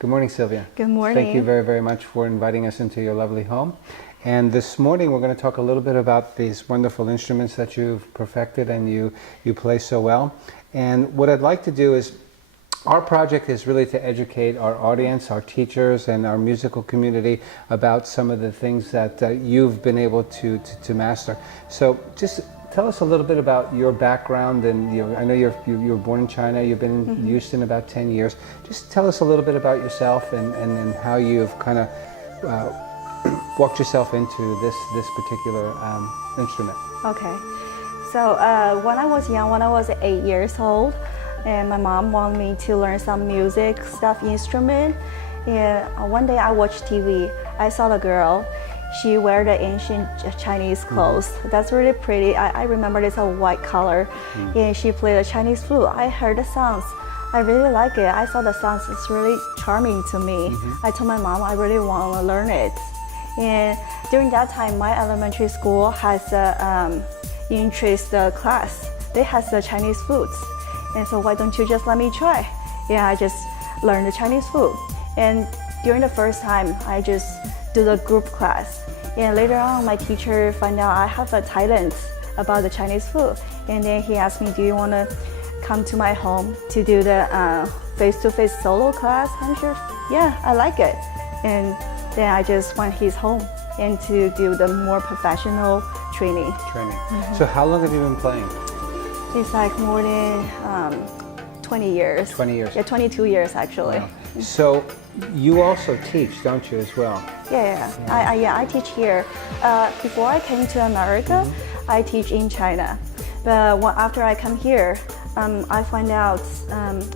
Good morning, Sylvia. Good morning. Thank you very, very much for inviting us into your lovely home. And this morning we're going to talk a little bit about these wonderful instruments that you've perfected and you play so well. And what I'd like to do is, our project is really to educate our audience, our teachers, and our musical community about some of the things that you've been able to master. So just tell us a little bit about your background, and I know you were born in China. You've been in Houston about 10 years. Just tell us a little bit about yourself and how you've kind of walked yourself into this particular instrument. Okay, so when I was young, when I was 8 years old, and my mom wanted me to learn some music stuff instrument. And one day I watched TV. I saw the girl. She wear the ancient Chinese clothes. That's really pretty. I remember it's a white color. And she played a Chinese flute. I heard the sounds. I really like it. I saw the sounds. It's really charming to me. I told my mom I really want to learn it. And during that time, my elementary school has a interest class. They has the Chinese flutes. And so why don't you just let me try? Yeah, I just learned the Chinese flute. And during the first time, I just do the group class. And later on, my teacher find out I have a talent about the Chinese flute. And then he asked me, do you want to come to my home to do the face-to-face solo class? I'm sure, yeah, I like it. And then I just went his home and to do the more professional training. So how long have you been playing? It's like more than 20 years. 20 years. Yeah, 22 years actually. Wow. So you also teach, don't you, as well? Yeah. I teach here. Before I came to America, I teach in China. But after I come here, I find out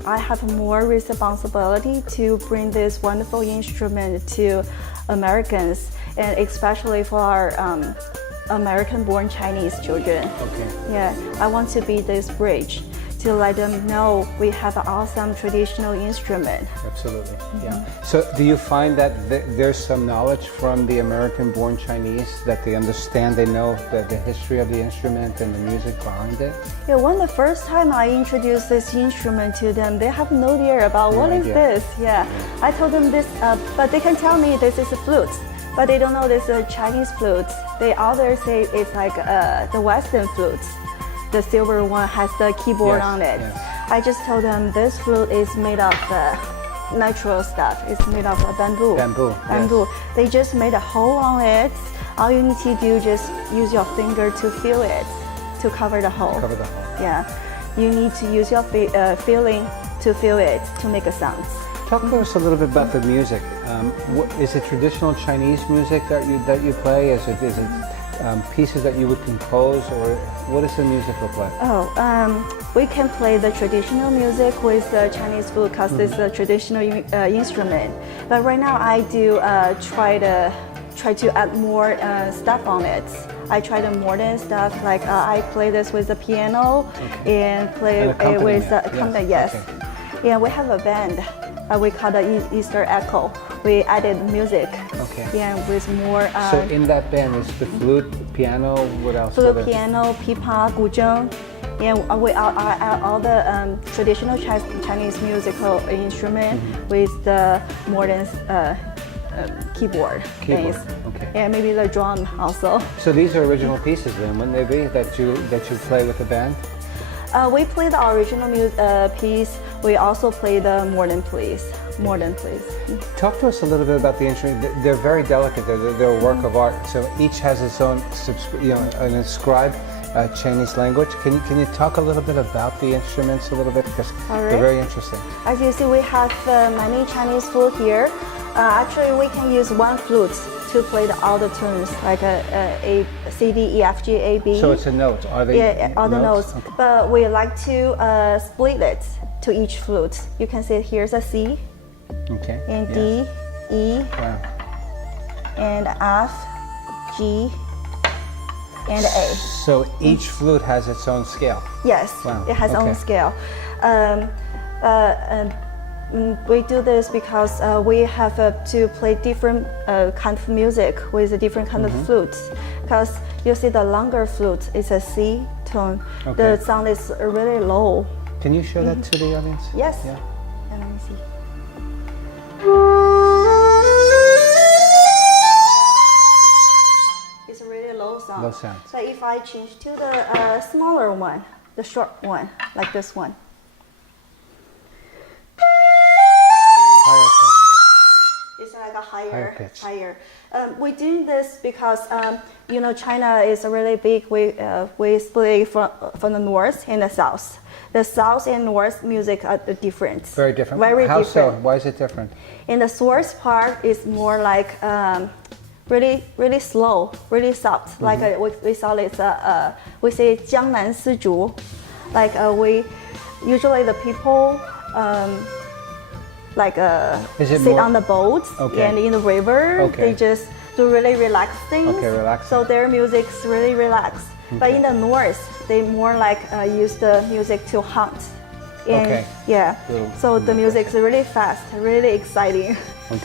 I have more responsibility to bring this wonderful instrument to Americans, and especially for our American-born Chinese children. Okay. Yeah, I want to be this bridge to let them know we have an awesome traditional instrument. Absolutely, yeah. So do you find that there's some knowledge from the American-born Chinese that they understand, they know the history of the instrument and the music behind it? Yeah, when the first time I introduced this instrument to them, they have no idea about what is this. Yeah, I told them this, but they can tell me this is a flute. But they don't know this is a Chinese flute. They either say it's like the Western flutes. The silver one has the keyboard on it. Yes. I just told them this flute is made of natural stuff. It's made of bamboo. Bamboo. Yes. They just made a hole on it. All you need to do is just use your finger to feel it, to cover the hole. Yeah. You need to use your feeling to feel it, to make a sound. Talk to us a little bit about the music. Is it traditional Chinese music that you play? Is it pieces that you would compose, or what does the music look like? We can play the traditional music with the Chinese flute because it's a traditional instrument. But right now I do try to add more stuff on it. I try the modern stuff, like I play this with the piano and play it with the accompaniment. Yes. Okay. Yeah, we have a band. We call the Easter Echo. We added music. Okay. Yeah, with more. So in that band is the flute, piano, what else? Flute, piano, pipa, guzheng. Yeah, we add all the traditional Chinese musical instrument with the modern keyboard. Okay. Yeah, maybe the drum also. So these are original pieces then, wouldn't they be, that you play with the band? We play the original piece. We also play the modern piece. Talk to us a little bit about the instrument. They're very delicate. They're a work of art. So each has its own, an inscribed Chinese language. Can you talk a little bit about the instruments a little bit, because they're very interesting. As you see, we have many Chinese flute here. Actually, we can use one flute to play all the tunes, like a C, D, E, F, G, A, B. So it's a note. Are they? Yeah, all the notes. Okay. But we like to split it to each flute. You can see here's a C, and D, E, and F, G, and A. So each flute has its own scale? Yes, it has its own scale. We do this because we have to play different kind of music with a different kind of flutes. Because you see the longer flute is a C tone. The sound is really low. Can you show that to the audience? Yes. Yeah. And let me see. sounds. But if I change to the smaller one, the short one, like this one. Higher pitch. It's like a higher pitch. We're doing this because China is really big. We split from the north and the south. The south and north music are different. Very different. Very How different. so? Why is it different? And the south part is more like really slow, really soft. Like we saw it's we say 江南丝竹. Like we usually the people sit on the boats and in the river. They just do really relaxed things. Okay, relaxing. So their music's really relaxed. But in the north, they more like use the music to hunt. And yeah. So the music's really fast, really exciting.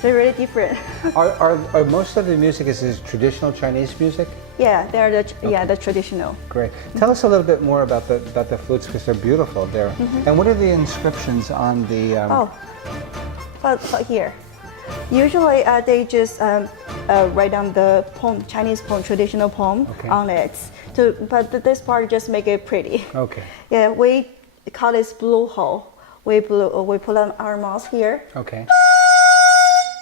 They're really different. Are most of the music is traditional Chinese music? Yeah, they're the traditional. Great. Tell us a little bit more about the flutes because they're beautiful. And what are the inscriptions on the? But here, usually they just write down the poem, Chinese poem, traditional poem on it. But this part just make it pretty. Okay. Yeah, we call this blue hole. We put on our mouth here. Okay.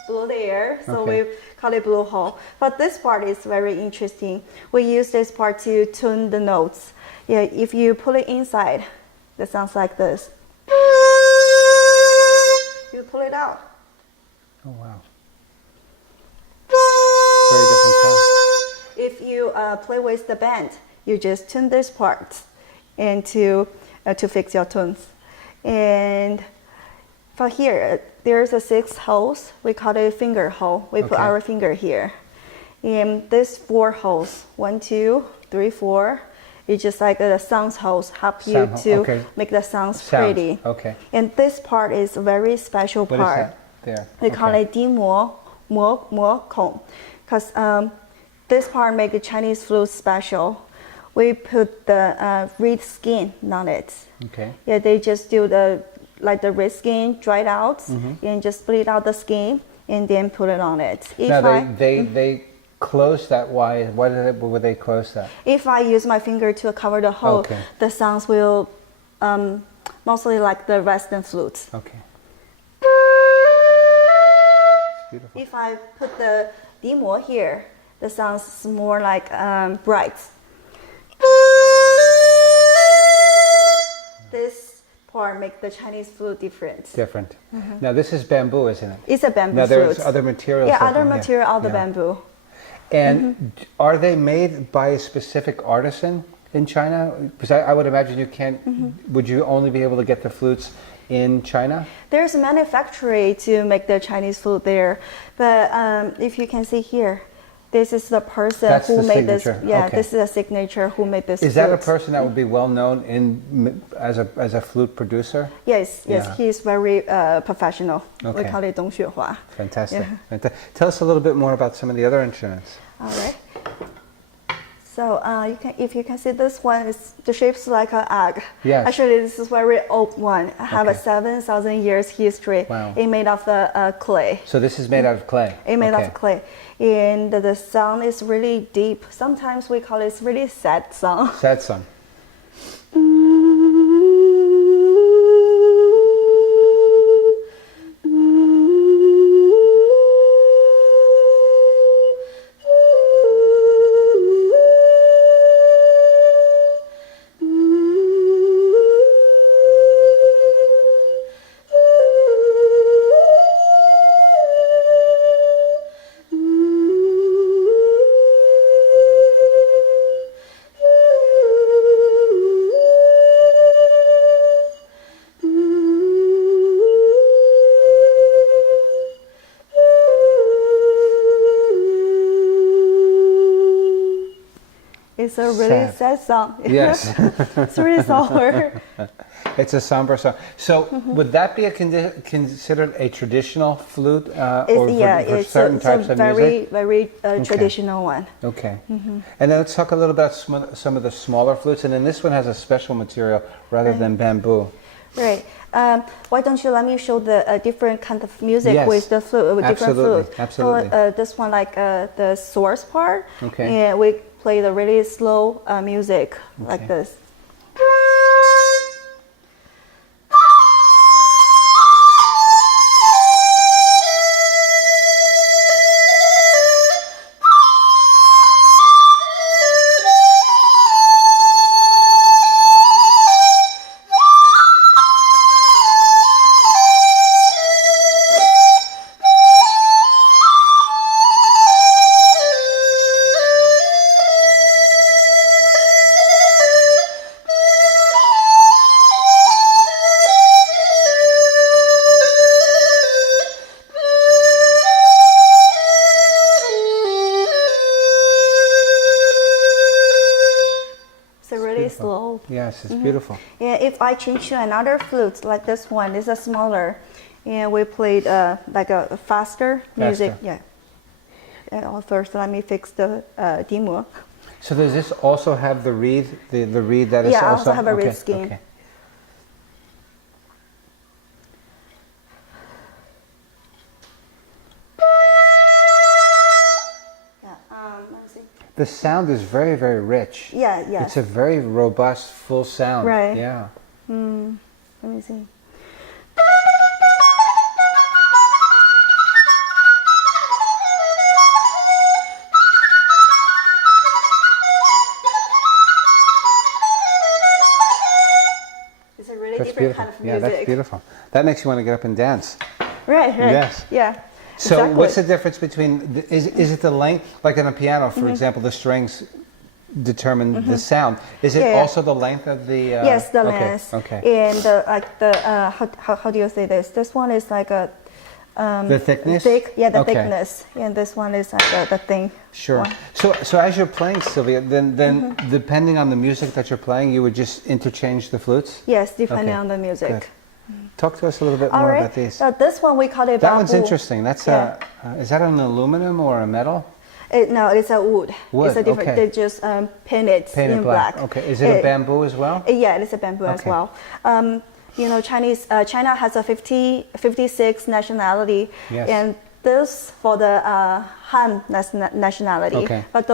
Blow the air, so we call it blue hole. But this part is very interesting. We use this part to tune the notes. Yeah, if you put it inside, it sounds like this. You pull it out. Oh wow. Very different sound. If you play with the band, you just tune this part and to fix your tunes. And for here, there's a 6 holes. We call it finger hole. We put our finger here. And these 4 holes, 1, 2, 3, 4. It's just like the sound holes help you to make the sounds pretty. Okay. And this part is a very special part. What is that there? We call it 低模孔, because this part makes the Chinese flute special. We put the reed skin on it. Okay. Yeah, they just do the reed skin, dry it out, and just split out the skin, and then put it on it. They close that. Why would they close that? If I use my finger to cover the hole, the sounds will mostly like the Western flutes. Okay. Beautiful. If I put the 低模 here, the sounds more like bright. This part makes the Chinese flute different. Different. Now this is bamboo, isn't it? It's a bamboo now flute. There's other materials. Yeah, other material of the bamboo. And are they made by a specific artisan in China? Because I would imagine you can't. Would you only be able to get the flutes in China? There's a manufacturer to make the Chinese flute there, but if you can see here, this is the person who made this. Yeah, this is a signature who made this. Is that a person that would be well known as a flute producer? Yes, he's very professional. We call it Dong Xuehua. Fantastic. Tell us a little bit more about some of the other instruments. All right. So if you can see this one, the shape's like an egg. Yes. Actually, this is very old one. I have a 7,000 years history. Wow. It's made of the clay. So this is made out of clay. It's made of clay, and the sound is really deep. Sometimes we call it really sad song. Sad song. It's a really sad song. Yes. It's really somber. It's a somber song. So would that be considered a traditional flute for certain types of music? Very traditional one. Okay. And then let's talk a little about some of the smaller flutes. And then this one has a special material rather than bamboo. Right. Why don't you let me show the different kind of music with the flute, with different flutes. Absolutely. So this one like the source part. Okay. And play the really slow music like this. Slow. Yes, it's beautiful. And if I change to another flute, like this one, it's a smaller, and we played like a faster music. Yeah. And first, let me fix the demo. So does this also have the reed, the reed that is I also? also have a reed skin. Okay. Let me see. The sound is very, very rich. Yeah. It's a very robust, full sound. Right. Yeah. Let me see. It's a really That's different beautiful. kind of Yeah, music. that's beautiful. That makes you want to get up and dance. Right. Yes. Yeah. So exactly. what's the difference between, is it the length, like on a piano, for example, the strings determine the sound. Is it also the length of the... yes, the length. Okay. And how do you say this? This one is like a... the thickness? The thickness. And this one is like the thin Sure. one. So as you're playing, Sylvia, then depending on the music that you're playing, you would just interchange the flutes? Yes, depending on the music. Good. Talk to us a little bit more about these. So this one we call it That one's BamBoo. interesting. That's is that an aluminum or a metal? No, it's a wood. Wood, It's a different. okay. They just paint it in black. Okay. Is it a bamboo as well? Yeah, it's a bamboo as Okay. well. You know, China has a 56 nationality, Yes. and this for the Han nationality. Okay. But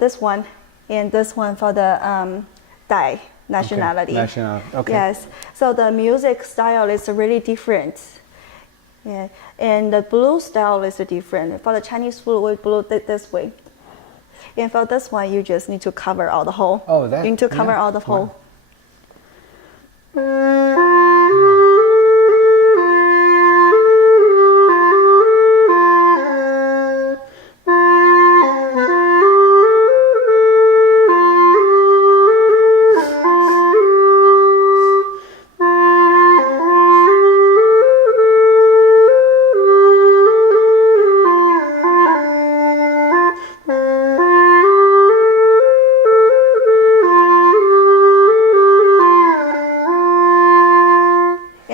this one and this one for the Dai nationality. Okay. Yes. So the music style is really different. Yeah, and the blue style is different. For the Chinese flute, we blow this way. And for this one, you just need to cover all the hole. Oh, that. You need to cover all the hole. Wow.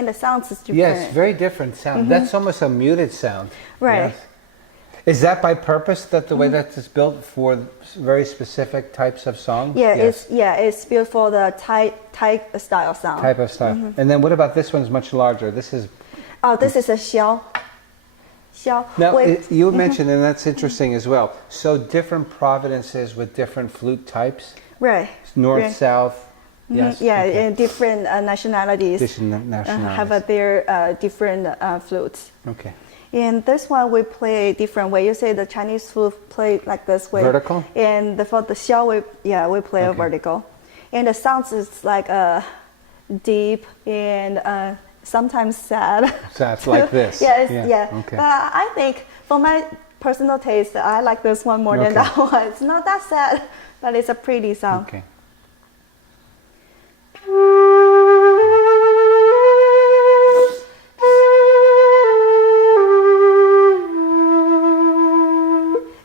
The sounds is different. Yes, very different sound. That's almost a muted sound. Right. Yes. Is that by purpose, that the way that it's built for very specific types of song? Yeah, Yes. it's built for the Thai style sound. Type of style. And then what about this one's much larger? This is... Oh, this is a xiao. Now, you mentioned, and that's interesting as well, so different provinces with different flute types? Right. North, right. south? Yes. Yeah, Okay. and different nationalities. Different nationalities. Have their different flutes. Okay. And this one we play different way. You say the Chinese flute play like this way. Vertical? And for the xiao, we play a vertical. And the sounds is like deep and sometimes sad. Sad, like this. Yeah. Okay. But I think for my personal taste, I like this one more than that one. It's not that sad, but it's a pretty sound. Okay.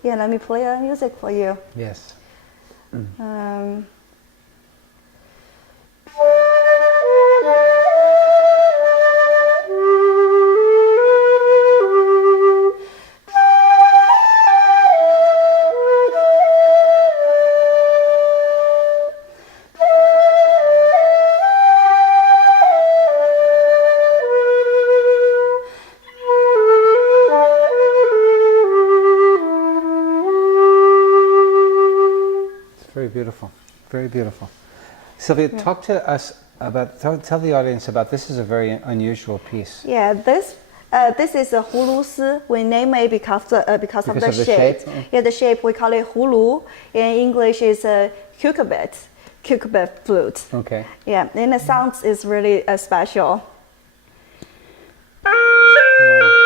Yeah, let me play music for you. Yes. beautiful. Very beautiful. Sylvia, talk to us about, tell the audience about, this is a very unusual piece. Yeah, this is a葫蘆丝. We name it because of the shape. Yeah, the shape, we call it hulu. In English, it's a cucumber flute. Okay. Yeah, and the sound is really special. Wow.